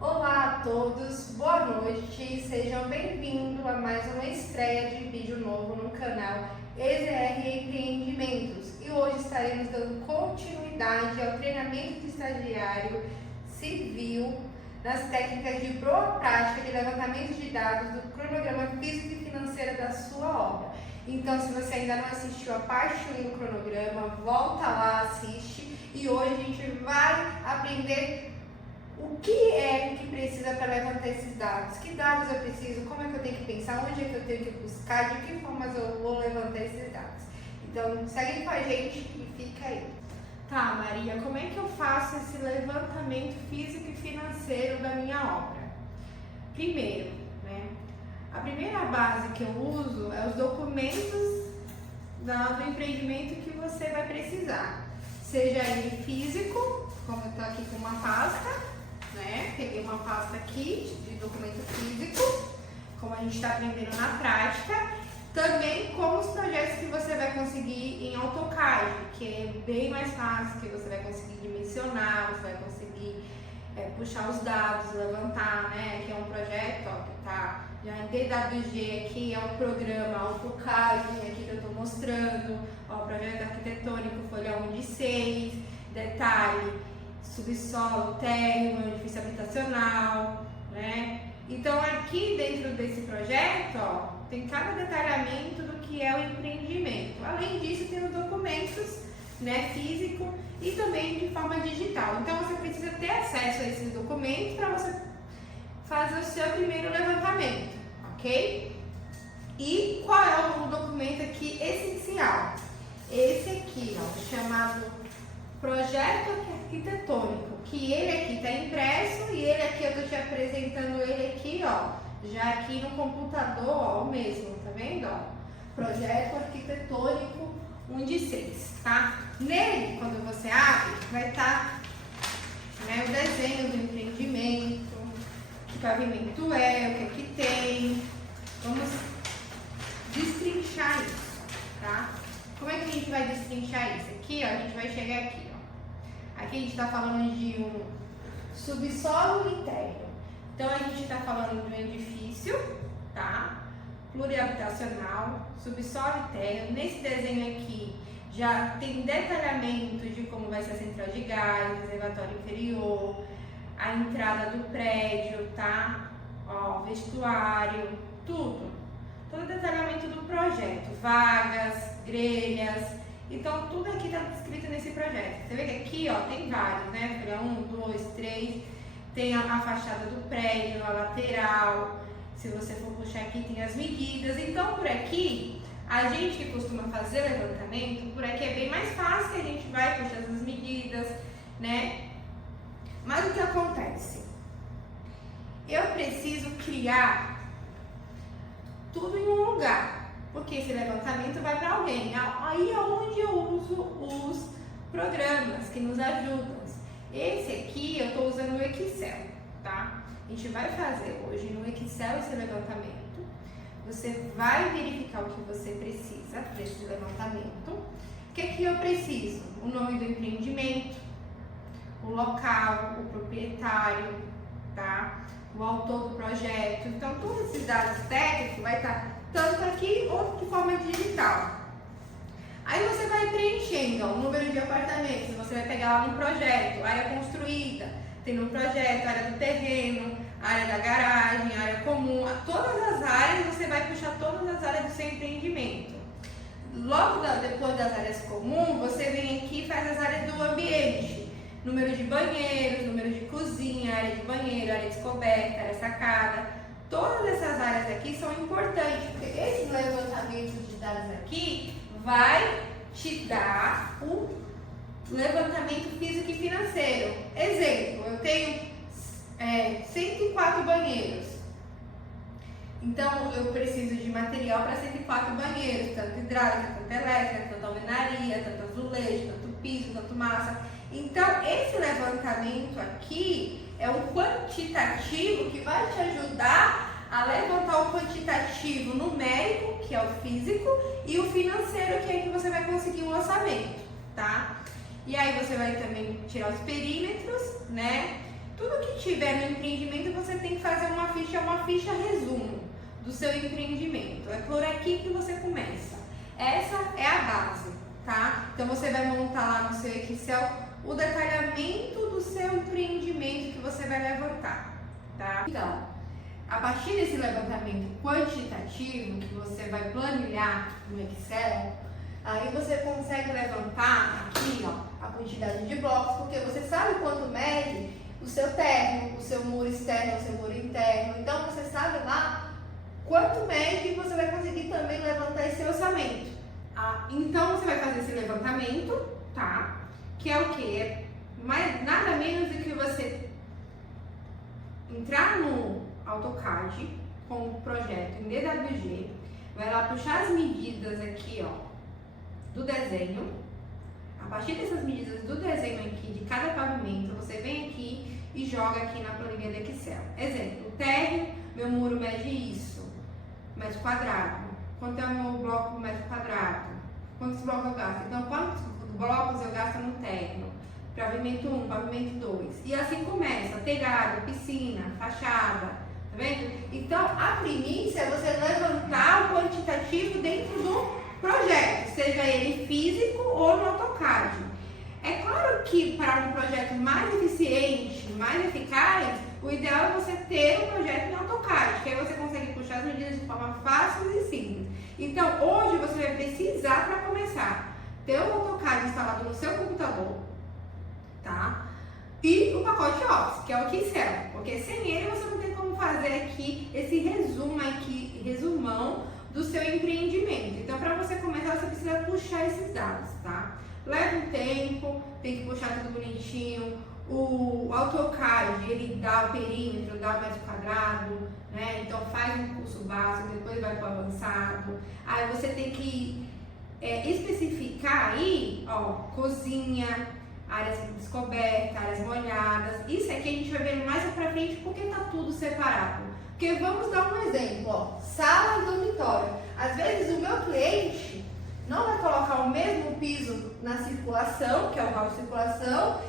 Olá a todos, boa noite, sejam bem-vindos a mais uma estreia de vídeo novo no canal EZR Empreendimentos. E hoje estaremos dando continuidade ao treinamento de estagiário civil nas técnicas de boa prática de levantamento de dados do cronograma físico e financeiro da sua obra. Então, se você ainda não assistiu a parte 1 do cronograma, volta lá, assiste. E hoje a gente vai aprender o que precisa para levantar esses dados, que dados eu preciso, como é que eu tenho que pensar, onde é que eu tenho que buscar, de que formas eu vou levantar esses dados. Então, segue com a gente e fica aí. Tá, Maria, como é que eu faço esse levantamento físico e financeiro da minha obra? Primeiro, a primeira base que eu uso é os documentos do empreendimento que você vai precisar. Seja ele físico, como eu estou aqui com uma pasta, peguei uma pasta aqui de documento físico, como a gente está aprendendo na prática, também como os projetos que você vai conseguir em AutoCAD, que é bem mais fácil, que você vai conseguir dimensionar, você vai conseguir puxar os dados, levantar, que é um projeto que está já em DWG, aqui é o programa AutoCAD, aqui que eu estou mostrando, o projeto arquitetônico, folha 1 de 6, detalhe, subsolo, térreo, edifício habitacional, Então aqui dentro desse projeto, tem cada detalhamento do que é o empreendimento. Além disso, tem os documentos, físico e também de forma digital. Então você precisa ter acesso a esses documentos para você fazer o seu primeiro levantamento, ok? E qual é o documento aqui essencial? Esse aqui, chamado Projeto Arquitetônico, que ele aqui está impresso e ele aqui, eu estou te apresentando ele aqui, já aqui no computador, o mesmo, tá vendo? Projeto Arquitetônico 1 de 6, tá? Nele, quando você abre, vai estar o desenho do empreendimento, que pavimento é, o que aqui tem. Vamos destrinchar isso, tá? Como é que a gente vai destrinchar isso? Aqui, a gente vai chegar aqui, Aqui a gente está falando de um subsolo e térreo. Então a gente está falando de um edifício, tá? Plurihabitacional, subsolo e térreo. Nesse desenho aqui já tem detalhamento de como vai ser a central de gás, reservatório inferior, a entrada do prédio, tá? Vestuário, tudo. Todo o detalhamento do projeto, vagas, grelhas. Então, tudo aqui está descrito nesse projeto. Você vê que aqui, tem vários, Folha 1, 2, 3. Tem a fachada do prédio, a lateral. Se você for puxar aqui, tem as medidas. Então, por aqui, a gente que costuma fazer levantamento, por aqui é bem mais fácil, a gente vai puxar as medidas, Mas o que acontece? Eu preciso criar tudo em um lugar. Porque esse levantamento vai para alguém. Aí é onde eu uso os programas que nos ajudam. Esse aqui eu estou usando o Excel, tá? A gente vai fazer hoje no Excel esse levantamento. Você vai verificar o que você precisa para esse levantamento. O que aqui eu preciso? O nome do empreendimento, o local, o proprietário, tá? O autor do projeto. Então, todos esses dados técnicos vai estar tanto aqui ou de forma digital. Aí você vai preenchendo o número de apartamentos, você vai pegar lá no projeto, área construída, tem no projeto, área do terreno, área da garagem, área comum, todas as áreas, você vai puxar todas as áreas do seu empreendimento. Logo depois das áreas comuns, você vem aqui e faz as áreas do ambiente, número de banheiros, número de cozinha, área de banheiro, área descoberta, área sacada. Todas essas áreas aqui são importantes, porque esse levantamento de dados aqui vai te dar o levantamento físico e financeiro. Exemplo, eu tenho 104 banheiros. Então, eu preciso de material para 104 banheiros, tanto hidráulica, tanto elétrica, tanto alvenaria, tanto azulejo, tanto piso, tanto massa. Então, esse levantamento aqui é um quantitativo que vai te ajudar a levantar o quantitativo numérico, que é o físico, e o financeiro, que é que você vai conseguir um orçamento, tá? E aí você vai também tirar os perímetros, Tudo que tiver no empreendimento você tem que fazer uma ficha resumo do seu empreendimento. É por aqui que você começa. Essa é a base, tá? Então você vai montar lá no seu Excel o detalhamento do seu empreendimento que você vai levantar, tá? Então, a partir desse levantamento quantitativo que você vai planilhar no Excel, aí você consegue levantar aqui, ó, a quantidade de blocos, porque você sabe quanto mede o seu térreo, o seu muro externo, o seu muro interno. Então você sabe lá quanto mede e você vai conseguir também levantar esse orçamento. Então você vai fazer esse levantamento, tá? Que é o quê? É nada menos do que você entrar no AutoCAD com o projeto em DWG, vai lá puxar as medidas aqui, ó, do desenho. A partir dessas medidas do desenho aqui de cada pavimento, você vem aqui e joga aqui na planilha do Excel. Exemplo, o térreo, meu muro mede isso, metro quadrado. Quanto é o meu bloco por metro quadrado? Quantos blocos eu gasto? Então, quantos blocos eu gasto no térreo? Pavimento 1, pavimento 2. E assim começa, telhado, piscina, fachada, tá vendo? Então, a primícia é você levantar o quantitativo dentro do projeto, seja ele físico ou no AutoCAD. É claro que para um projeto mais eficiente, mais eficaz, o ideal é você ter um projeto no AutoCAD, que aí você consegue puxar as medidas de forma fácil e simples. Então, hoje você vai precisar, para começar, ter o AutoCAD instalado no seu computador, tá? E o pacote Office, que é o Excel, porque sem ele você não tem como fazer aqui esse resumão do seu empreendimento. Então, para você começar, você precisa puxar esses dados, tá? Leva um tempo, tem que puxar tudo bonitinho. O AutoCAD, ele dá o perímetro, dá o metro quadrado, né? Então, faz um curso básico, depois vai para o avançado. Aí você tem que especificar aí, ó, cozinha, áreas descobertas, áreas molhadas. Isso aqui a gente vai ver mais pra frente porque tá tudo separado. Porque vamos dar um exemplo, ó, sala e dormitório. Às vezes o meu cliente não vai colocar o mesmo piso na circulação, que é o hall de circulação,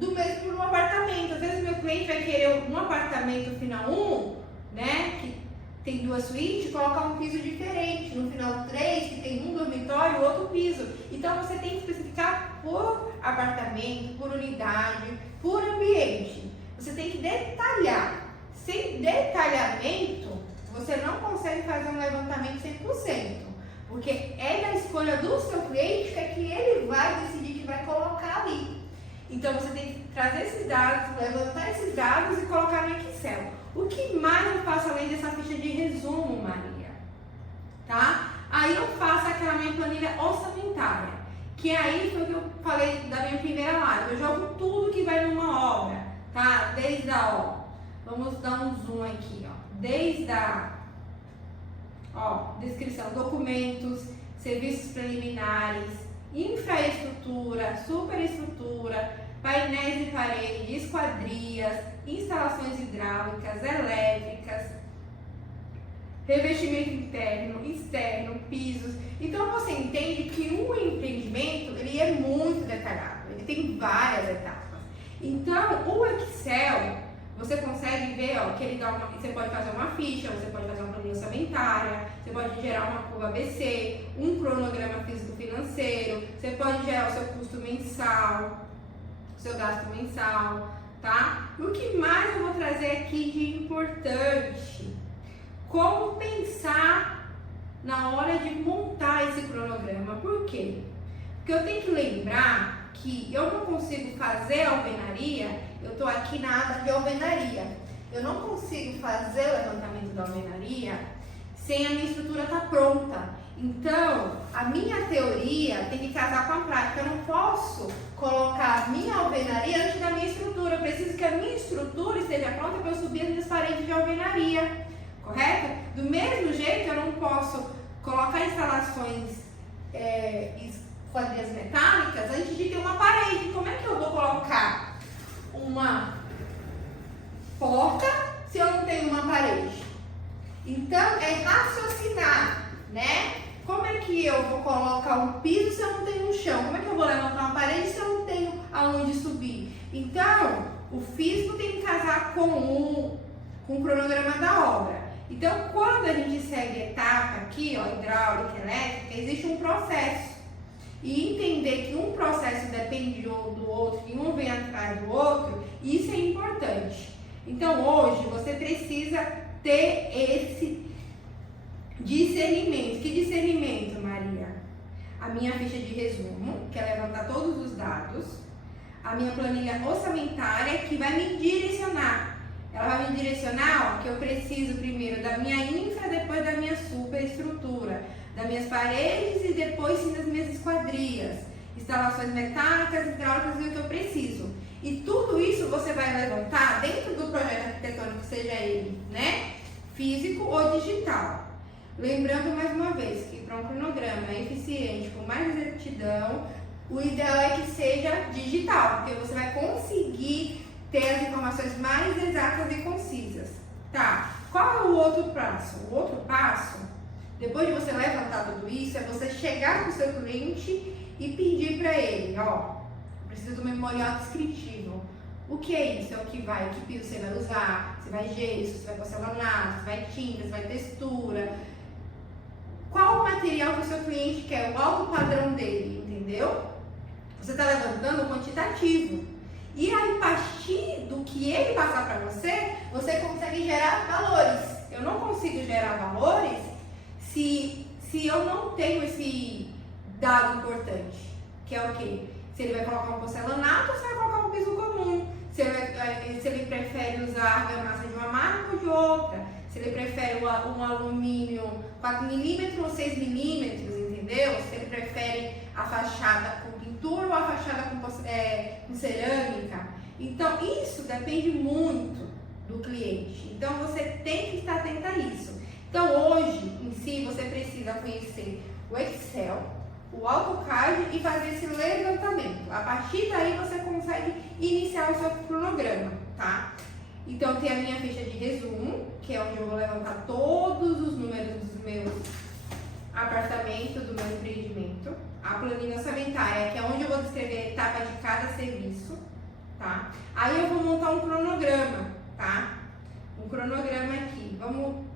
do mesmo no apartamento. Às vezes o meu cliente vai querer um apartamento final 1, né, que tem 2 suítes, colocar um piso diferente. No final 3, que tem um dormitório e outro piso. Então você tem que especificar por apartamento, por unidade, por ambiente. Você tem que detalhar. Sem detalhamento, você não consegue fazer um levantamento 100%. Porque é da escolha do seu cliente que é que ele vai decidir que vai colocar ali. Então você tem que trazer esses dados, levantar esses dados e colocar no Excel. O que mais eu faço além dessa ficha de resumo, Maria? Tá? Aí eu faço aquela minha planilha orçamentária, que aí foi o que eu falei da minha primeira live. Eu jogo tudo que vai numa obra, tá? Desde vamos dar um zoom aqui, ó. Desde descrição, documentos, serviços preliminares, infraestrutura, superestrutura, painéis de parede, esquadrias, instalações hidráulicas, elétricas, revestimento interno, externo, pisos. Então você entende que um empreendimento ele é muito detalhado, ele tem várias etapas. Então o Excel você consegue ver, ó, que ele você pode fazer uma ficha, você pode fazer uma planilha orçamentária, você pode gerar uma curva ABC, um cronograma físico-financeiro, você pode gerar o seu custo mensal, o seu gasto mensal, tá? E o que mais eu vou trazer aqui de importante? Como pensar na hora de montar esse cronograma. Por quê? Porque eu tenho que lembrar que eu não consigo fazer alvenaria. Eu estou aqui na aba de alvenaria. Eu não consigo fazer o levantamento da alvenaria sem a minha estrutura estar pronta. Então, a minha teoria tem que casar com a prática. Eu não posso colocar a minha alvenaria antes da minha estrutura. Eu preciso que a minha estrutura esteja pronta para eu subir as minhas paredes de alvenaria. Correto? Do mesmo jeito, eu não posso colocar instalações esquadrias metálicas antes de ter uma parede. Como é que eu vou colocar uma porta se eu não tenho uma parede? Então, é raciocinar, né? Como é que eu vou colocar um piso se eu não tenho um chão? Como é que eu vou levantar uma parede se eu não tenho aonde subir? Então, o físico tem que com o cronograma da obra. Então, quando a gente segue a etapa aqui, ó, hidráulica, elétrica, existe um processo. E entender que um processo depende do outro e um vem atrás do outro, isso é importante. Então, hoje, você precisa ter esse discernimento. Que discernimento, Maria? A minha ficha de resumo, que é levantar todos os dados. A minha planilha orçamentária, que vai me direcionar. Ela vai me direcionar, ó, que eu preciso primeiro da minha infra, depois da minha superestrutura, das minhas paredes e depois sim das minhas esquadrias, instalações metálicas, hidráulicas e o que eu preciso. E tudo isso você vai levantar dentro do projeto arquitetônico, seja ele, né, físico ou digital. Lembrando mais uma vez que para um cronograma eficiente, com mais exatidão, o ideal é que seja digital, porque você vai conseguir ter as informações mais exatas e concisas. Tá, qual é o outro passo? O outro passo, depois de você levantar tudo isso, é você chegar com o seu cliente e pedir para ele, ó, precisa do memorial descritivo. O que é isso? É o que vai, que piso você vai usar, se vai gesso, se vai porcelanato, se vai tinta, se vai textura. Qual o material que o seu cliente quer, o alto padrão dele, entendeu? Você está levantando o quantitativo. E aí, a partir do que ele passar para você, você consegue gerar valores. Eu não consigo gerar valores se eu não tenho esse dado importante, que é o quê? Se ele vai colocar um porcelanato ou se vai colocar um piso comum. Se ele prefere usar argamassa de uma marca ou de outra. Se ele prefere um alumínio 4mm ou 6mm, entendeu? Se ele prefere a fachada com pintura ou a fachada com cerâmica. Então, isso depende muito do cliente. Então, você tem que estar atento a isso. Então, hoje, em si, você precisa conhecer o Excel, o AutoCAD e fazer esse levantamento. A partir daí, você consegue iniciar o seu cronograma, tá? Então, tem a minha ficha de resumo, que é onde eu vou levantar todos os números dos meus apartamentos, do meu empreendimento. A planilha orçamentária, que é onde eu vou descrever a etapa de cada serviço, tá? Aí eu vou montar um cronograma, tá? Um cronograma aqui. Vamos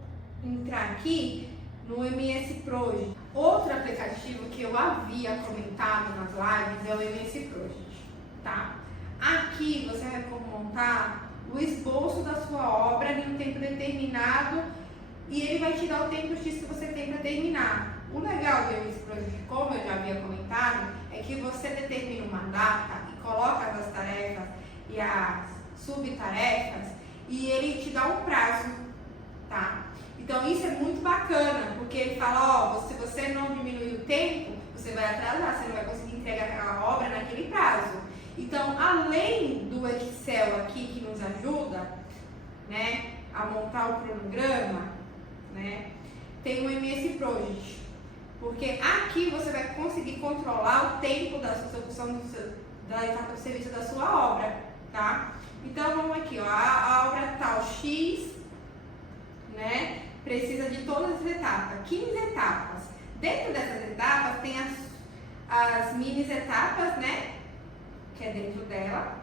entrar aqui no MS Project. Outro aplicativo que eu havia comentado nas lives é o MS Project, tá? Aqui você vai montar o esboço da sua obra em um tempo determinado e ele vai te dar o tempo X que você tem para terminar. O legal do MS Project, como eu já havia comentado, é que você determina uma data e coloca as tarefas e as subtarefas e ele te dá um prazo, tá? Então isso é muito bacana, porque ele fala, ó, se você não diminuir o tempo, você vai atrasar, você não vai conseguir entregar a obra naquele prazo. Então, além do Excel aqui que nos ajuda, né, a montar o cronograma, né, tem o MS Project, porque aqui você vai conseguir controlar o tempo da execução da etapa de serviço da sua obra, tá? Então, vamos aqui, ó, a obra tal X, né, precisa de todas as etapas, 15 etapas. Dentro dessas etapas tem as mini etapas, né, que é dentro dela,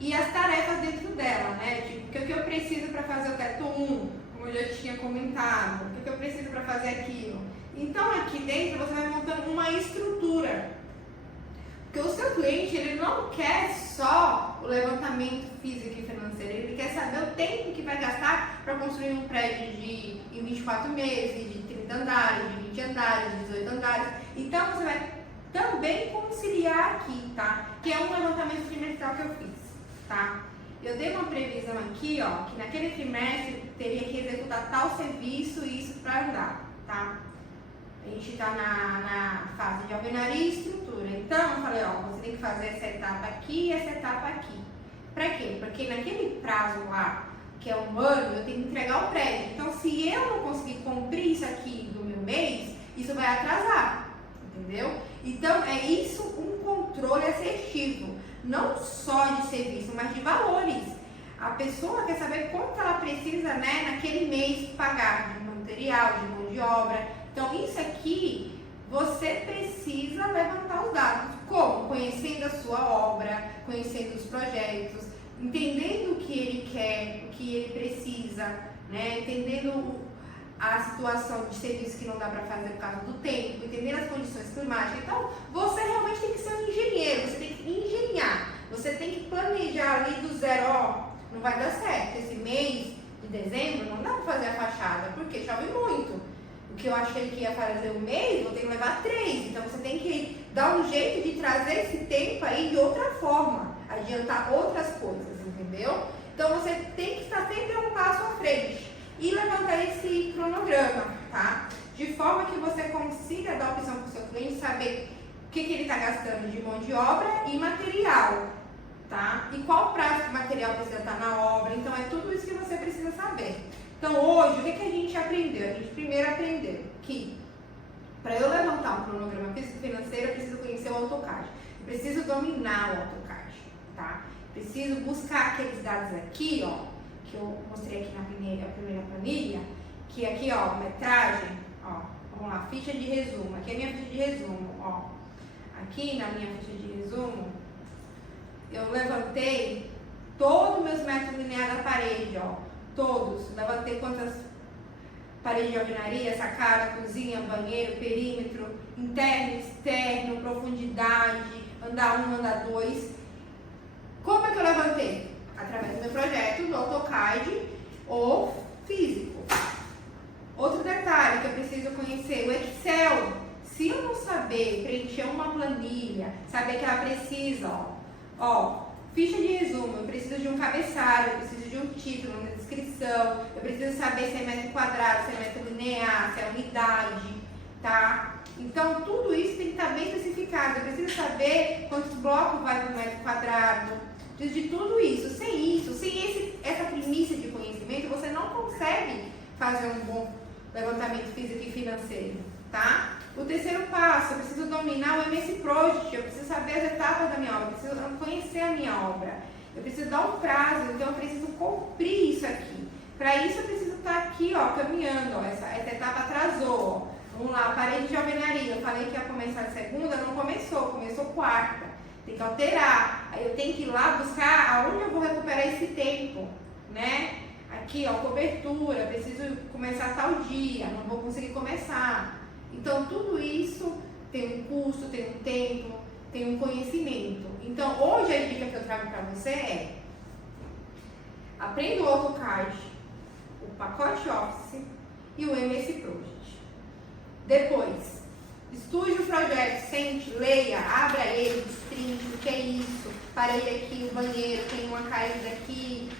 e as tarefas dentro dela, né, tipo, o que eu preciso para fazer o teto 1, como eu já tinha comentado, o que eu preciso para fazer aquilo. Então, aqui dentro você vai montando uma estrutura, porque o seu cliente, ele não quer só o levantamento físico e financeiro, ele quer saber o tempo que vai gastar para construir um prédio em 24 meses, de 30 andares, de 20 andares, de 18 andares. Então, você vai também conciliar aqui, tá? Que é um levantamento trimestral que eu fiz, tá? Eu dei uma previsão aqui, ó, que naquele trimestre teria que executar tal serviço e isso para andar, tá? A gente está na fase de alvenaria e estrutura. Então, eu falei, ó, você tem que fazer essa etapa aqui e essa etapa aqui. Pra quê? Porque naquele prazo lá, que é um ano, eu tenho que entregar o prédio. Então, se eu não conseguir cumprir isso aqui do meu mês, isso vai atrasar, entendeu? Então, é isso um controle assertivo, não só de serviço, mas de valores. A pessoa quer saber quanto ela precisa, né, naquele mês pagar de material, de mão de obra. Então, isso aqui, você precisa levantar os dados. Como? Conhecendo a sua obra, conhecendo os projetos, entendendo o que ele quer, o que ele precisa, né? Entendendo a situação de serviço que não dá para fazer por causa do tempo, entendendo as condições climáticas. Então, você realmente tem que ser um engenheiro, você tem que engenhar, você tem que planejar ali do zero, ó, não vai dar certo. Esse mês de dezembro não dá para fazer a fachada, porque chove muito. O que eu achei que ia fazer um mês, vou ter que levar 3. Então, você tem que dar um jeito de trazer esse tempo aí de outra forma, adiantar outras coisas, entendeu? Então, você tem que estar sempre um passo à frente e levantar esse cronograma, tá? De forma que você consiga dar opção para o seu cliente saber o que ele está gastando de mão de obra e material, tá? E qual prazo de material precisa estar na obra. Então, é tudo isso que você precisa saber. Então, hoje, o que a gente aprendeu? A gente primeiro aprendeu que para eu levantar um cronograma físico-financeiro, eu preciso conhecer o AutoCAD. Eu preciso dominar o AutoCAD, tá? Preciso buscar aqueles dados aqui, ó, que eu mostrei aqui na primeira planilha, que aqui, ó, metragem, ó, vamos lá, ficha de resumo. Aqui é a minha ficha de resumo, ó. Aqui na minha ficha de resumo, eu levantei todos os meus metros lineares da parede, ó. Todos. Levantei quantas paredes de alvenaria, sacada, cozinha, banheiro, perímetro, interno, externo, profundidade, andar 1, andar 2. Como é que eu levantei? Através do meu projeto do AutoCAD ou físico. Outro detalhe que eu preciso conhecer, o Excel. Se eu não saber preencher uma planilha, saber que ela precisa, ó, ficha de resumo, eu preciso de um cabeçário, eu preciso de um título, uma descrição, eu preciso saber se é metro quadrado, se é metro linear, se é unidade, tá? Então, tudo isso tem que estar bem especificado. Eu preciso saber quantos blocos vai por metro quadrado, preciso de tudo isso. Sem essa primícia de conhecimento, você não consegue fazer um bom levantamento físico e financeiro, tá? O terceiro passo, eu preciso dominar o MS Project, eu preciso saber as etapas da minha obra, eu preciso conhecer a minha obra, eu preciso dar um prazo, então eu preciso cumprir isso aqui. Para isso eu preciso estar aqui, ó, caminhando, ó, essa etapa atrasou, ó. Vamos lá, parede de alvenaria, eu falei que ia começar segunda, não começou quarta, tem que alterar, aí eu tenho que ir lá buscar aonde eu vou recuperar esse tempo, né? Aqui, ó, cobertura, preciso começar tal dia, não vou conseguir começar. Então, tudo isso tem um custo, tem um tempo, tem um conhecimento. Então, hoje a dica que eu trago para você é: aprenda o AutoCAD, o pacote Office e o MS Project. Depois, estude o projeto, sente, leia, abra ele, destrinche, o que é isso? Parede aqui, o banheiro, tem uma caída aqui,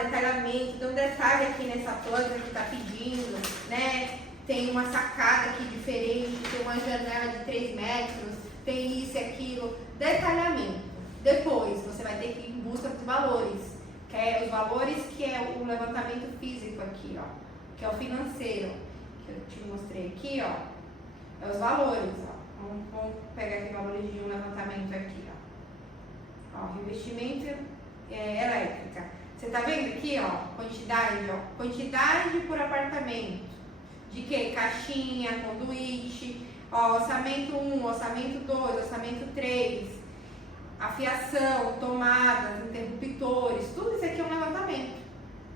detalhamento, tem um detalhe aqui nessa planta que está pedindo, né? Tem uma sacada aqui diferente, tem uma janela de 3 metros, tem isso e aquilo, detalhamento. Depois, você vai ter que ir em busca dos valores, que é os valores que é o levantamento físico aqui, ó, que é o financeiro, que eu te mostrei aqui, ó, é os valores, ó. Vamos pegar aqui valores de um levantamento aqui, ó, revestimento elétrica. Você tá vendo aqui, ó, quantidade por apartamento. De que? Caixinha, conduíte, ó, orçamento 1, orçamento 2, orçamento 3, afiação, tomadas, interruptores, tudo isso aqui é um levantamento,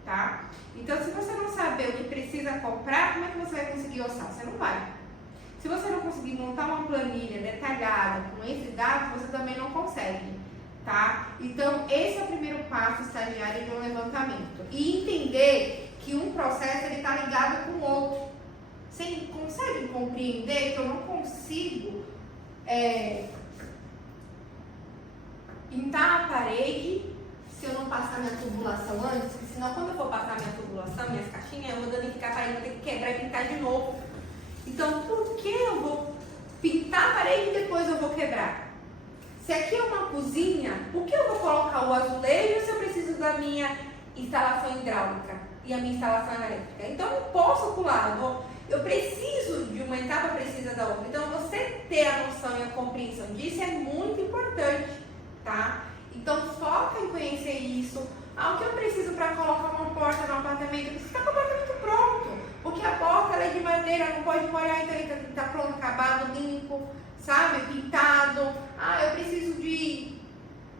tá? Então, se você não saber o que precisa comprar, como é que você vai conseguir orçar? Você não vai. Se você não conseguir montar uma planilha detalhada com esses dados, você também não consegue, tá? Então, esse é o primeiro passo estagiário de um levantamento. E entender que um processo está ligado com o outro. Você consegue compreender que eu não consigo pintar a parede se eu não passar minha tubulação antes? Porque senão, quando eu for passar minha tubulação, minhas caixinhas, eu vou danificar a parede, vou ter que quebrar e pintar de novo. Então, por que eu vou pintar a parede e depois eu vou quebrar? Se aqui é uma cozinha, por que eu vou colocar o azulejo se eu preciso da minha instalação hidráulica e a minha instalação elétrica? Então, eu não posso pular, eu preciso de uma etapa, precisa da outra. Então, você ter a noção e a compreensão disso é muito importante, tá? Então, foca em conhecer isso. O que eu preciso para colocar uma porta no apartamento? Eu preciso estar com o apartamento pronto. Porque a porta ela é de madeira, não pode molhar, então ele tem que estar pronto, acabado, limpo, sabe? Pintado. Eu preciso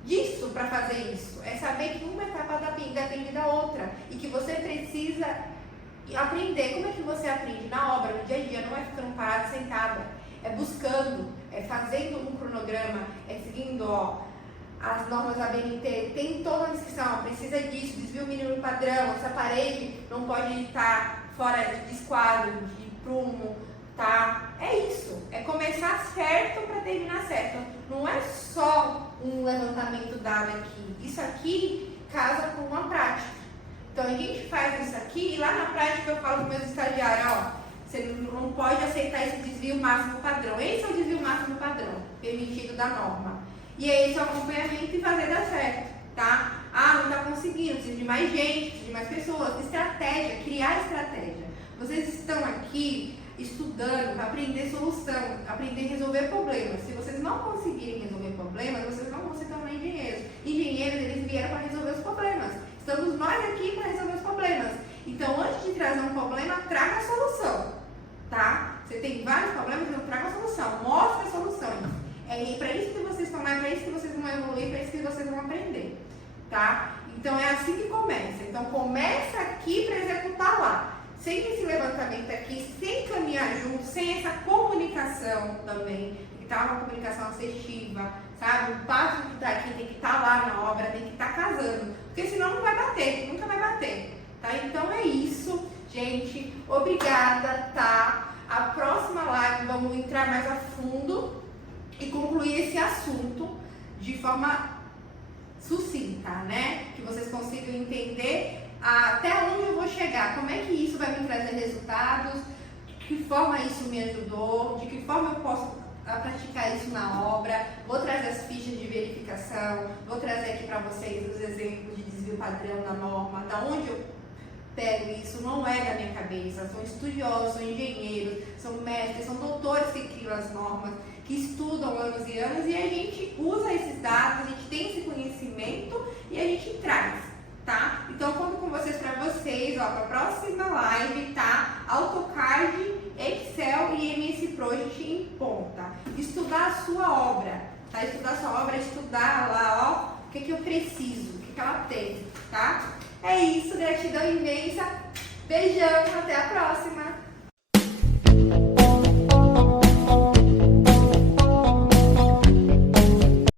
disso para fazer isso. É saber que uma etapa depende da outra e que você precisa aprender. Como é que você aprende? Na obra, no dia a dia, não é ficando parado, sentada. É buscando, é fazendo um cronograma, é seguindo, as normas da BNT, tem toda a descrição, precisa disso, desvio mínimo padrão, essa parede não pode estar fora de esquadro, de prumo, tá? É isso, é começar certo para terminar certo. Não é só um levantamento dado aqui, isso aqui casa com uma prática. Então a gente faz isso aqui e lá na prática eu falo com meus estagiários, você não pode aceitar esse desvio máximo padrão. Esse é o desvio máximo padrão, permitido da norma. E é esse o acompanhamento e fazer dar certo, tá? Não está conseguindo, precisa de mais gente, precisa de mais pessoas. Estratégia, criar estratégia. Vocês estão aqui estudando para aprender solução, aprender a resolver problemas. Se vocês não conseguirem resolver problemas, vocês não vão se tornar engenheiros. Engenheiros, eles vieram para resolver os problemas. Estamos nós aqui para resolver os problemas. Então, antes de trazer um problema, traga a solução, tá? Você tem vários problemas, então traga a solução. Mostre a solução. É para isso que vocês estão lá, é para isso que vocês vão evoluir, é para isso que vocês vão aprender, tá? Então, é assim que começa. Então, começa aqui para executar lá. Sem esse levantamento aqui, sem caminhar junto, sem essa comunicação também, tem que estar uma comunicação assertiva, sabe? O passo que está aqui tem que estar lá na obra, tem que estar casando, porque senão não vai bater, nunca vai bater, tá? Então é isso, gente. Obrigada, tá? A próxima live vamos entrar mais a fundo e concluir esse assunto de forma sucinta, né? Que vocês consigam entender até onde eu vou chegar, como é que isso vai me trazer resultados, de que forma isso me ajudou, de que forma eu posso praticar isso na obra. Vou trazer as fichas de verificação, vou trazer aqui para vocês os exemplos de desvio padrão da norma, da onde eu pego isso, não é da minha cabeça, são estudiosos, são engenheiros, são mestres, são doutores que criam as normas, que estudam anos e anos, e a gente usa esses dados, a gente tem esse conhecimento e a gente traz. Tá? Então, eu conto com vocês para a próxima live, tá? AutoCAD, Excel e MS Project em ponta. Estudar a sua obra, tá? Estudar a sua obra, estudar lá, o que eu preciso, o que ela tem, tá? É isso, gratidão imensa. Beijão, até a próxima!